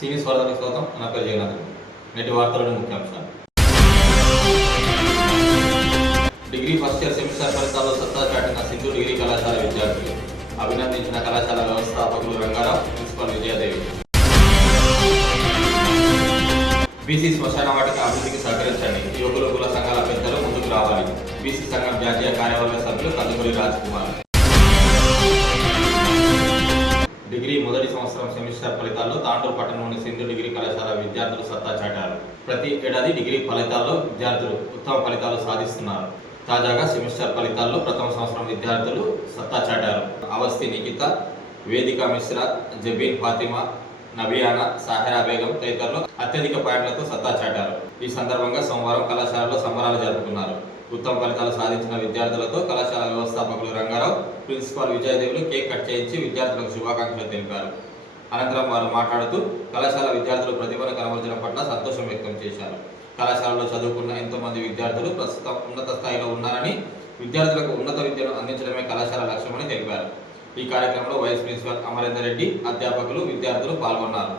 సినీ స్వాగతం స్వాగతం. నా పేరు జగన్నాథ్ నేటి వార్తలను ముఖ్యాంశాలు. డిగ్రీ ఫస్ట్ ఇయర్ సెమిస్టర్ ఫలితాల్లో సత్తా చాటిన సింధు డిగ్రీ కళాశాల విద్యార్థులు. అభినందించిన కళాశాల వ్యవస్థాపకులు రంగారావు ప్రిన్సిపల్ విజయాదేవి. బీసీ శ్మశాన వాటిక అభివృద్ధికి సహకరించండి. యువకులు కుల సంఘాల పెద్దలు ముందుకు రావాలి. బీసీ సంఘం జాతీయ కార్యవర్గ సభ్యులు కందుకూరి రాజ్ కుమార్ సంవత్సరం ఫలితాల్లో తాండూరు పట్టణంలోని సింధు డిగ్రీ కళాశాల విద్యార్థులు సత్తా చాటారు. ప్రతి ఏడాది డిగ్రీ ఫలితాల్లో విద్యార్థులు ఉత్తమ ఫలితాలు సాధిస్తున్నారు. తాజాగా సెమిస్టర్ ఫలితాల్లో ప్రథమ సంవత్సరం విద్యార్థులు సత్తా చాటారు. అవస్థి నిఖిత వేదిక మిశ్రా జబీన్ ఫాతిమా నబియానా సాహెరా బేగం తదితరులు అత్యధిక పాయింట్లతో సత్తా చాటారు. ఈ సందర్భంగా సోమవారం కళాశాలలో సంబరాలు జరుపుకున్నారు. ఉత్తమ ఫలితాలు సాధించిన విద్యార్థులతో కళాశాల వ్యవస్థాపకులు Rangarao principal Vijayadevulu cake cut చేయించి విద్యార్థులకు శుభాకాంక్షలు తెలిపారు. అనంతరం వారు మాట్లాడుతూ కళాశాల విద్యార్థులు ప్రతిభను కనబరచడం పట్ల సంతోషం వ్యక్తం చేశారు. కళాశాలలో చదువుకున్న ఎంతో మంది విద్యార్థులు ప్రస్తుతం ఉన్నత స్థాయిలో ఉన్నారని విద్యార్థులకు ఉన్నత విద్యను అందించడమే కళాశాల లక్ష్యమని తెలిపారు. ఈ కార్యక్రమంలో వైస్ ప్రిన్సిపల్ అమరేందర్ రెడ్డి అధ్యాపకులు విద్యార్థులు పాల్గొన్నారు.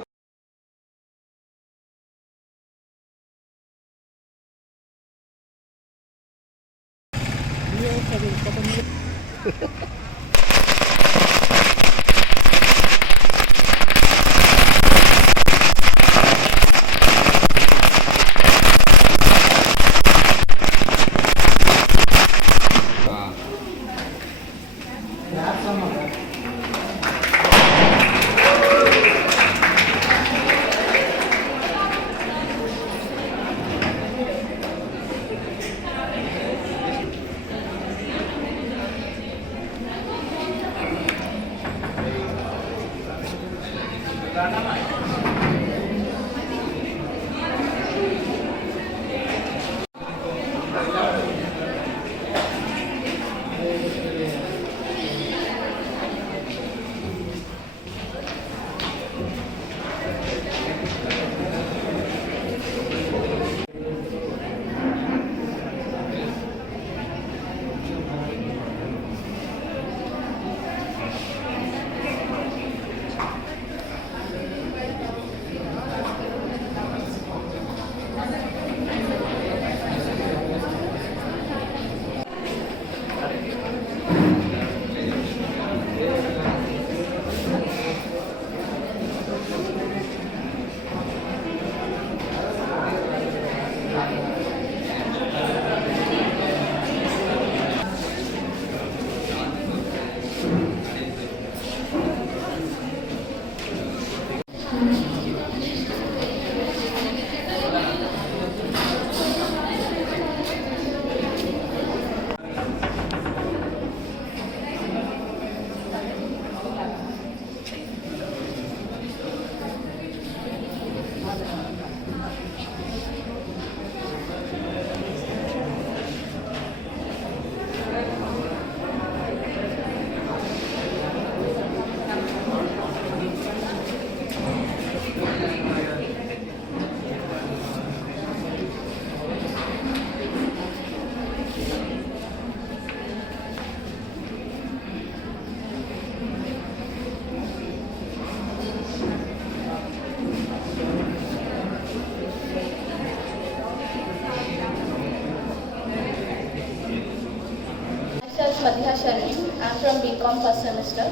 From first semester.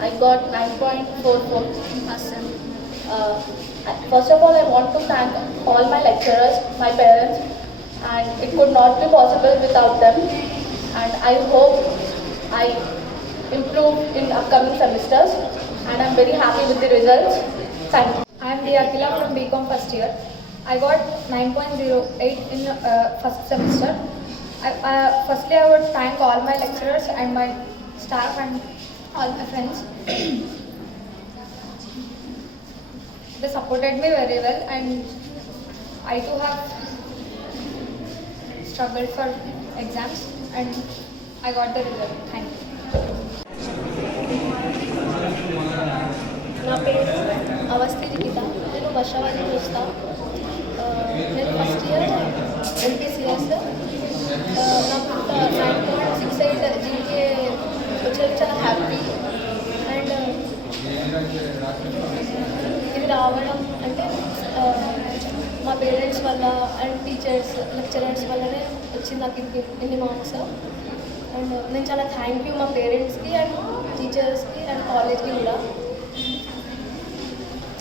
I got 9.44 first sem. Uh, first of all, I want to thank all my lecturers, my parents, and it could not be possible without them. And I hope I improve in upcoming semesters. And I'm very happy with the results. Thank you. I am Diyakila from BCom first year. I got 9.08 in uh, first semester. I, uh, firstly, I would thank all my lecturers and my staff and all my friends. they supported me very well and I too have struggled for exams and I got the result. Thank you. నా పేరు అవస్థి లిఖిత నేను వర్షావళి చూస్తా parents వల్ల and teachers lecturers వల్లనే వచ్చింది నాకు ఇన్ని ఇన్ని మార్క్స్ అండ్ నేను చాలా థ్యాంక్ యూ మా పేరెంట్స్కి అండ్ టీచర్స్కి అండ్ కాలేజ్కి కూడా.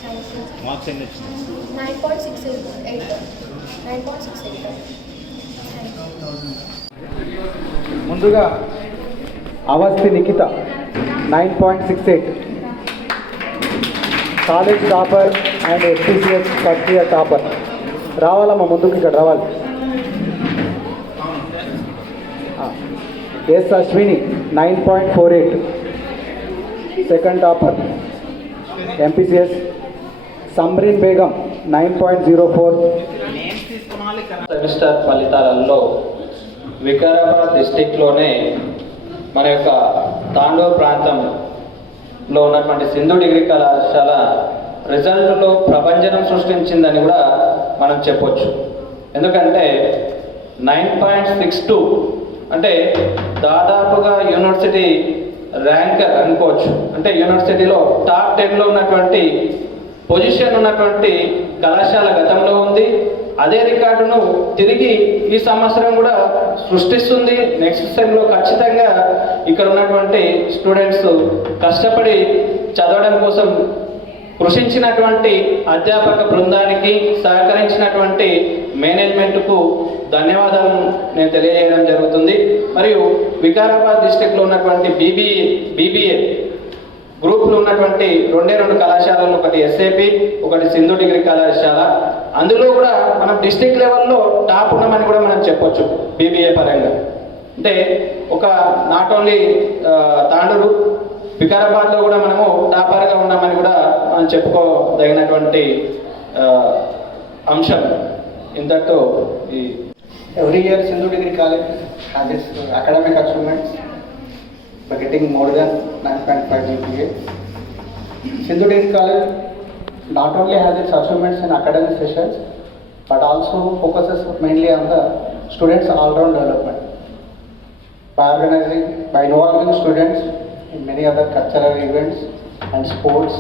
థ్యాంక్ యూ మార్క్స్ ఎన్ని nine point six eight eight nine point six eight ముందుగా Avasthi Nikhitha nine point six eight college topper and SPCS first year topper రావాలమ్మా ముందుకు ఇక్కడ రావాలి. S Ashwini nine point four eight second topper MPCS Samreen Begum nine point zero four semester ఫలితాలలో వికారాబాద్ డిస్టిక్లోనే మన యొక్క తాండూర్ ప్రాంతంలో ఉన్నటువంటి Sindhu degree కళాశాల రిజల్ట్లో ప్రభంజనం సృష్టించిందని కూడా మనం చెప్పొచ్చు. ఎందుకంటే నైన్ పాయింట్ సిక్స్ టూ అంటే దాదాపుగా యూనివర్సిటీ ర్యాంకర్ అనుకోవచ్చు. అంటే యూనివర్సిటీలో టాప్ టెన్లో ఉన్నటువంటి పొజిషన్ ఉన్నటువంటి కళాశాల గతంలో ఉంది. అదే రికార్డును తిరిగి ఈ సంవత్సరం కూడా సృష్టిస్తుంది. నెక్స్ట్ సెమ్లో ఖచ్చితంగా ఇక్కడ ఉన్నటువంటి స్టూడెంట్స్ కష్టపడి చదవడం కోసం కృషించినటువంటి అధ్యాపక బృందానికి సహకరించినటువంటి మేనేజ్మెంట్కు ధన్యవాదాలు నేను తెలియజేయడం జరుగుతుంది. మరియు వికారాబాద్ డిస్టిక్లో ఉన్నటువంటి బీబీఏ బీబీఏ గ్రూప్లు ఉన్నటువంటి రెండే రెండు కళాశాలలు ఒకటి ఎస్ఏపి ఒకటి సింధు డిగ్రీ కళాశాల. అందులో కూడా మనం డిస్టిక్ లెవెల్లో టాప్ ఉన్నామని కూడా మనం చెప్పొచ్చు బీబీఏ పరంగా. అంటే ఒక నాట్ ఓన్లీ తాండూరు వికారాబాద్లో కూడా మనము టాపర్గా ఉన్నామని కూడా అని చెప్పుకోదగినటువంటి అంశం ఇంతటితో ఈ every year Sindhu degree college has academic achievements getting more than nine point five GPA Sindhu degree college not only has its achievements in academic sessions but also focuses mainly on the students all round development by organizing by involving students in many other cultural events and sports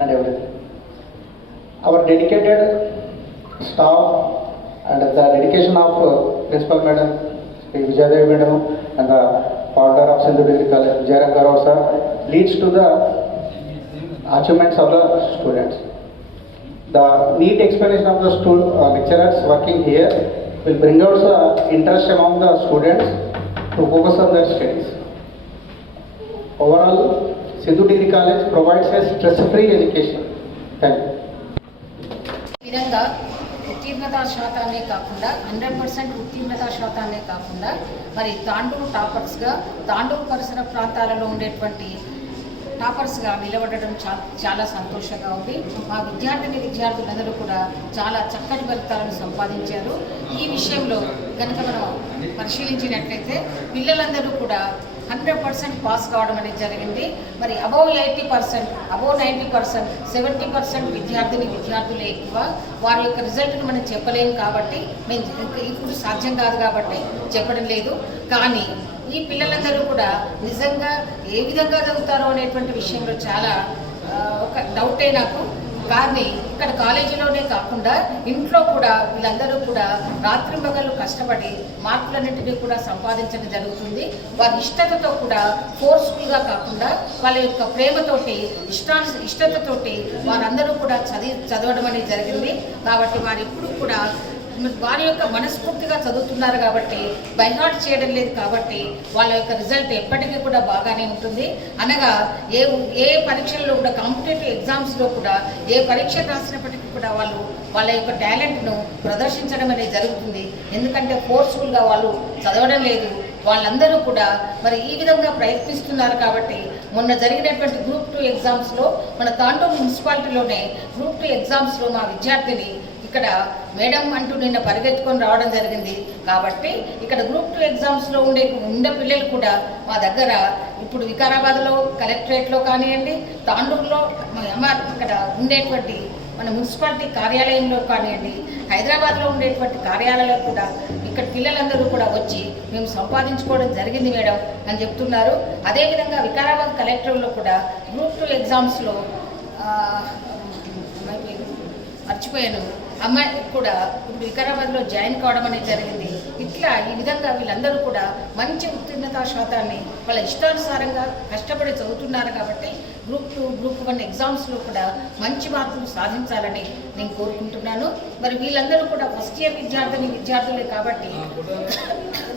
and everything. Our dedicated staff and the dedication of uh, Principal Madam, Sri Vijayadevi Madam, and the founder of Sindhu Degree College, Jayaranga Rao sir, leads to the achievements of the students. The neat explanation of the stu- uh, lecturers working here will bring out the interest among the students to focus on their studies. Overall, Sindhu Degree College provides a stress-free education. Thank you. విధంగా ఉత్తీర్ణత శాతాన్నే కాకుండా hundred percent ఉత్తీర్ణత శాతాన్నే కాకుండా మరి తాండూరు టాపర్స్గా తాండూరు పరిసర ప్రాంతాలలో ఉండేటువంటి టాపర్స్గా నిలబడడం చా చాలా సంతోషంగా ఉంది మా విద్యార్థిని విద్యార్థులందరూ కూడా చాలా చక్కటి ఫలితాలను సంపాదించారు ఈ విషయంలో కనుక మనం పరిశీలించినట్లయితే పిల్లలందరూ కూడా హండ్రెడ్ పర్సెంట్ పాస్ కావడం అనేది జరిగింది. మరి above eighty percent above ninety percent seventy percent విద్యార్థిని విద్యార్థులే ఎక్కువ. వారి యొక్క రిజల్ట్ని మనం చెప్పలేము కాబట్టి మేము ఇప్పుడు సాధ్యం కాదు కాబట్టి చెప్పడం లేదు. కానీ ఈ పిల్లలందరూ కూడా నిజంగా ఏ విధంగా చదువుతారో అనేటువంటి విషయంలో చాలా ఒక డౌటే నాకు. కానీ ఇక్కడ కాలేజీలోనే కాకుండా ఇంట్లో కూడా వీళ్ళందరూ కూడా రాత్రి మగళ్ళు కష్టపడి మార్కులన్నింటినీ కూడా సంపాదించడం జరుగుతుంది. వారి ఇష్టతతో కూడా ఫోర్స్ఫుల్గా కాకుండా వాళ్ళ యొక్క ప్రేమతోటి ఇష్టా ఇష్టతతోటి వారందరూ కూడా చదివి చదవడం అనేది జరిగింది. కాబట్టి వారు ఎప్పుడు కూడా వారి యొక్క మనస్ఫూర్తిగా చదువుతున్నారు కాబట్టి బైహార్ట్ చేయడం లేదు కాబట్టి వాళ్ళ యొక్క రిజల్ట్ ఎప్పటికీ కూడా బాగానే ఉంటుంది. అనగా ఏ ఏ పరీక్షల్లో కూడా కాంపిటేటివ్ ఎగ్జామ్స్లో కూడా ఏ పరీక్ష రాసినప్పటికీ కూడా వాళ్ళు వాళ్ళ యొక్క టాలెంట్ను ప్రదర్శించడం అనేది జరుగుతుంది. ఎందుకంటే ఫోర్స్ఫుల్గా వాళ్ళు చదవడం లేదు. వాళ్ళందరూ కూడా మరి ఈ విధంగా ప్రయత్నిస్తున్నారు కాబట్టి మొన్న జరిగినటువంటి గ్రూప్ టూ ఎగ్జామ్స్లో మన తాండూరు మున్సిపాలిటీలోనే గ్రూప్ టూ ఎగ్జామ్స్లో మా విద్యార్థిని ఇక్కడ మేడం అంటూ నిన్న పరిగెత్తుకొని రావడం జరిగింది. కాబట్టి ఇక్కడ గ్రూప్ టూ ఎగ్జామ్స్లో ఉండే ఉండే పిల్లలు కూడా మా దగ్గర ఇప్పుడు వికారాబాద్లో కలెక్టరేట్లో కానివ్వండి తాండూరులో ఎంఆర్ ఇక్కడ ఉండేటువంటి మన మున్సిపాలిటీ కార్యాలయంలో కానివ్వండి హైదరాబాద్లో ఉండేటువంటి కార్యాలయంలో కూడా ఇక్కడ పిల్లలందరూ కూడా వచ్చి మేము సంపాదించుకోవడం జరిగింది మేడం అని చెప్తున్నారు. అదేవిధంగా వికారాబాద్ కలెక్టర్లో కూడా గ్రూప్ టూ ఎగ్జామ్స్లో మర్చిపోయాను. అమ్మాయి కూడా ఇప్పుడు వికారాబాద్లో జాయిన్ కావడం అనేది జరిగింది. ఇట్లా ఈ విధంగా వీళ్ళందరూ కూడా మంచి ఉత్తీర్ణత శాతాన్ని వాళ్ళ ఇష్టానుసారంగా కష్టపడి చదువుతున్నారు కాబట్టి గ్రూప్ టూ గ్రూప్ వన్ ఎగ్జామ్స్లో కూడా మంచి మార్కులు సాధించాలని నేను కోరుకుంటున్నాను. మరి వీళ్ళందరూ కూడా ఫస్ట్ ఇయర్ విద్యార్థిని విద్యార్థులే కాబట్టి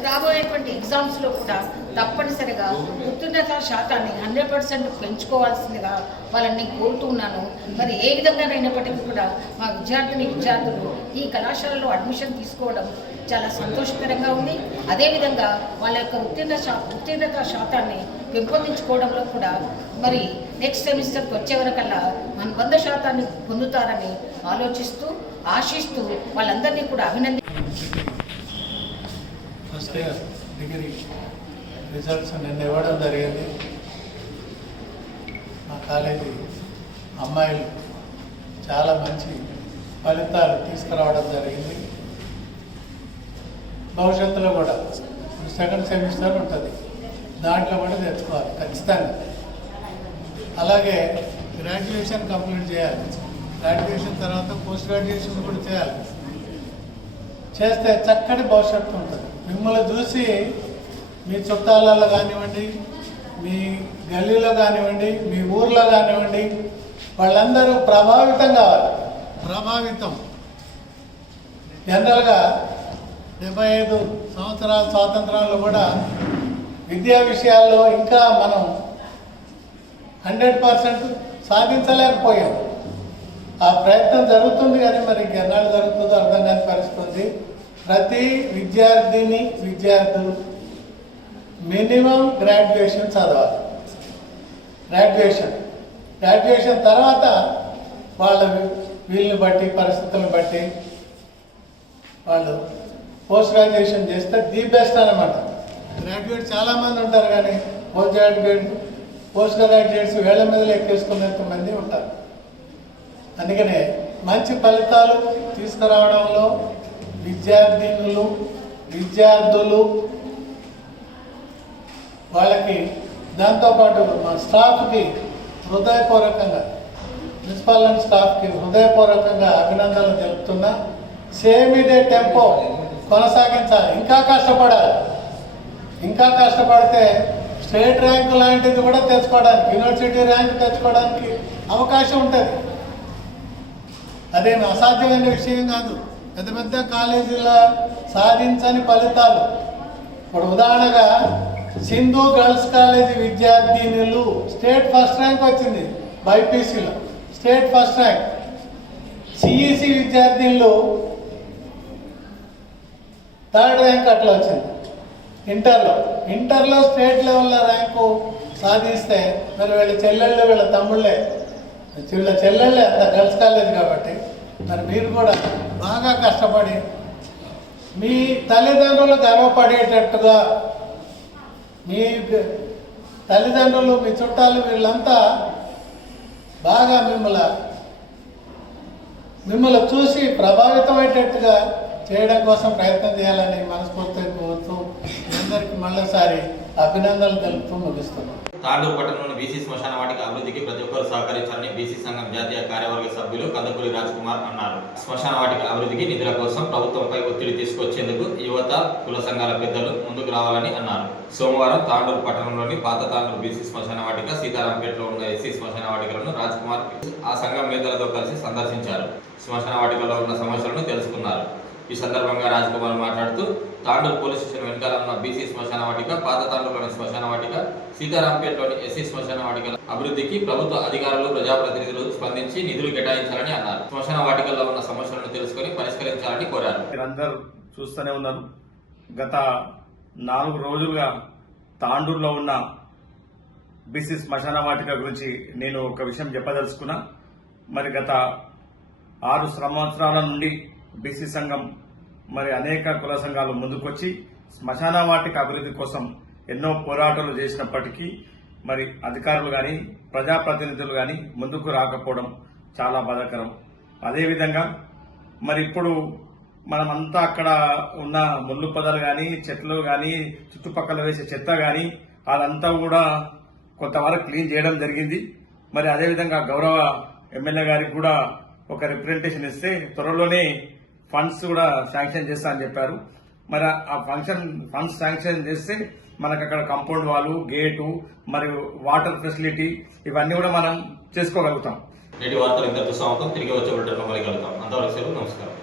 రాబోయేటువంటి ఎగ్జామ్స్లో కూడా తప్పనిసరిగా ఉత్తీర్ణత శాతాన్ని హండ్రెడ్ పర్సెంట్ పెంచుకోవాల్సిందిగా వాళ్ళని కోరుతున్నాను. మరి ఏ విధంగానైనప్పటికీ కూడా మా విద్యార్థిని విద్యార్థులు ఈ కళాశాలలో అడ్మిషన్ తీసుకోవడం చాలా సంతోషకరంగా ఉంది. అదేవిధంగా వాళ్ళ యొక్క ఉత్తీర్ణ శా ఉత్తీర్ణత శాతాన్ని పెంపొందించుకోవడంలో కూడా మరి నెక్స్ట్ సెమిస్టర్కి వచ్చే వరకల్లా మన వంద శాతాన్ని పొందుతారని ఆలోచిస్తూ ఆశిస్తూ వాళ్ళందరినీ కూడా అభినంది డిగ్రీ రిజల్ట్స్ నిన్న ఇవ్వడం జరిగింది. మా కాలేజీ అమ్మాయిలు చాలా మంచి ఫలితాలు తీసుకురావడం జరిగింది. భవిష్యత్తులో కూడా సెకండ్ సెమిస్టర్ ఉంటుంది. దాంట్లో కూడా తెచ్చుకోవాలి ఖచ్చితంగా. అలాగే గ్రాడ్యుయేషన్ కంప్లీట్ చేయాలి. గ్రాడ్యుయేషన్ తర్వాత పోస్ట్ గ్రాడ్యుయేషన్ కూడా చేయాలి. చేస్తే చక్కటి భవిష్యత్తు ఉంటుంది. మిమ్మల్ని చూసి మీ చుట్టాలలో కానివ్వండి మీ గల్లీలో కానివ్వండి మీ ఊర్లో కానివ్వండి వాళ్ళందరూ ప్రభావితం కావాలి. ప్రభావితం. జనరల్గా డెబ్బై ఐదు సంవత్సరాల స్వాతంత్రాల్లో కూడా విద్యా విషయాల్లో ఇంకా మనం హండ్రెడ్ పర్సెంట్ సాధించలేకపోయాం. ఆ ప్రయత్నం జరుగుతుంది కానీ మరి ఎన్నాళ్ళు జరుగుతుందో అర్థం కాని పరిస్థితి ఉంది. ప్రతి విద్యార్థిని విద్యార్థులు మినిమం గ్రాడ్యుయేషన్ చదవాలి. గ్రాడ్యుయేషన్. గ్రాడ్యుయేషన్ తర్వాత వాళ్ళ వీళ్ళని బట్టి పరిస్థితులను బట్టి వాళ్ళు పోస్ట్ గ్రాడ్యుయేషన్ చేస్తే ది బెస్ట్ అనమాట గ్రాడ్యుయేట్ చాలామంది ఉంటారు కానీ పోస్ట్ గ్రాడ్యుయేట్ పోస్ట్ గ్రాడ్యుయేట్స్ వేళ్ళ మీద ఎక్కేసుకున్నంత మంది ఉంటారు. అందుకనే మంచి ఫలితాలు తీసుకురావడంలో విద్యార్థినులు విద్యార్థులు వాళ్ళకి దాంతోపాటు మా స్టాఫ్కి హృదయపూర్వకంగా ప్రిన్సిపాల్ అండ్ స్టాఫ్కి హృదయపూర్వకంగా అభినందనలు తెలుపుతున్నా. సేమ్ ఇదే టెంపో కొనసాగించాలి. ఇంకా కష్టపడాలి. ఇంకా కష్టపడితే స్టేట్ ర్యాంక్ లాంటిది కూడా తెచ్చుకోవడానికి యూనివర్సిటీ ర్యాంక్ తెచ్చుకోవడానికి అవకాశం ఉంటుంది. అదేమి అసాధ్యమైన విషయం కాదు. పెద్ద పెద్ద కాలేజీల సాధించని ఫలితాలు. ఇప్పుడు ఉదాహరణగా సింధు గర్ల్స్ కాలేజీ విద్యార్థినులు స్టేట్ ఫస్ట్ ర్యాంక్ వచ్చింది బైపీసీలో. State first rank. సిఈసి విద్యార్థినులు థర్డ్ ర్యాంక్ అట్లా వచ్చింది. ఇంటర్లో. ఇంటర్లో స్టేట్ లెవెల్లో ర్యాంకు సాధిస్తే మరి వీళ్ళ చెల్లెళ్ళు వీళ్ళ తమ్ముళ్ళే. వీళ్ళ చెల్లెళ్ళే అంత గర్ల్స్ కాలేజ్ కాబట్టి మరి మీరు కూడా బాగా కష్టపడి మీ తల్లిదండ్రులు గర్వపడేటట్టుగా మీ తల్లిదండ్రులు మీ చుట్టాలు వీళ్ళంతా బాగా మిమ్మల్ని మిమ్మల్ని చూసి ప్రభావితమయ్యేటట్టుగా చేయడం కోసం ప్రయత్నం చేయాలని మనస్ఫూర్తిగా కోరుతూ అందరికీ మళ్ళీసారి అభినందనలు తెలుపుతూ ముగిస్తున్నాం. తాండూరు పట్టణంలోని బీసీ శ్మశాన వాటిక అభివృద్ధికి ప్రతి ఒక్కరు సహకరించాలని బీసీ సంఘం జాతీయ కార్యవర్గ సభ్యులు కందుకూరి రాజ్కుమార్ అన్నారు. శ్మశాన వాటిక అభివృద్ధికి నిధుల కోసం ప్రభుత్వంపై ఒత్తిడి తీసుకొచ్చేందుకు యువత కుల సంఘాల పెద్దలు ముందుకు రావాలని అన్నారు. సోమవారం తాండూరు పట్టణంలోని పాత తాండూరు బీసీ శ్మశాన వాటిక సీతారాంపేటలో ఉన్న ఎస్సీ శ్మశాన వాటికలను రాజ్కుమార్ ఆ సంఘం నేతలతో కలిసి సందర్శించారు. శ్మశాన వాటికలో ఉన్న సమస్యలను తెలుసుకున్నారు. ఈ సందర్భంగా రాజ్ కుమార్ మాట్లాడుతూ తాండూరు పోలీస్ స్టేషన్ వెనకాల ఉన్న బీసీ శ్మశాన వాటిక పాత తాండూరులోని శ్మశాన వాటిక సీతారాంపేటలోని ఎస్సీ శ్మశాన వాటికల అభివృద్ధికి ప్రభుత్వ అధికారులు ప్రజాప్రతినిధులు స్పందించి నిధులు కేటాయించాలని అన్నారు. శ్మశాన వాటికల్లో ఉన్న సమస్యలను తెలుసుకొని పరిష్కరించాలని కోరారు. మీరందరూ చూస్తూనే ఉన్నారు. గత నాలుగు రోజులుగా తాండూరులో ఉన్న బీసీ శ్మశాన వాటిక గురించి నేను ఒక విషయం చెప్పదలుచుకున్నా. మరి గత ఆరు సంవత్సరాల నుండి బీసీ సంఘం మరి అనేక కుల సంఘాలు ముందుకొచ్చి శ్మశాన వాటిక అభివృద్ధి కోసం ఎన్నో పోరాటాలు చేసినప్పటికీ మరి అధికారులు కానీ ప్రజాప్రతినిధులు కానీ ముందుకు రాకపోవడం చాలా బాధాకరం. అదేవిధంగా మరి ఇప్పుడు మనమంతా అక్కడ ఉన్న ముళ్ళు పొదలు కానీ చెట్లు కానీ చుట్టుపక్కల వేసే చెత్త కానీ అదంతా కూడా కొంతవరకు క్లీన్ చేయడం జరిగింది. మరి అదేవిధంగా గౌరవ ఎమ్మెల్యే గారికి కూడా ఒక రిప్రజెంటేషన్ ఇస్తే త్వరలోనే ఫండ్స్ కూడా శాంక్షన్ చేస్తా అని చెప్పారు. మరి ఆ ఫంక్షన్ ఫండ్స్ శాంక్షన్ చేస్తే మనకు అక్కడ కాంపౌండ్ వాళ్ళు గేటు మరియు వాటర్ ఫెసిలిటీ ఇవన్నీ కూడా మనం చేసుకోగలుగుతాం. నేటి వార్తలు ఇంతటితో సమాప్తం. తిరిగి వచ్చే మళ్ళీ కలుగుతాం అంతవరకు సెలవు నమస్కారం.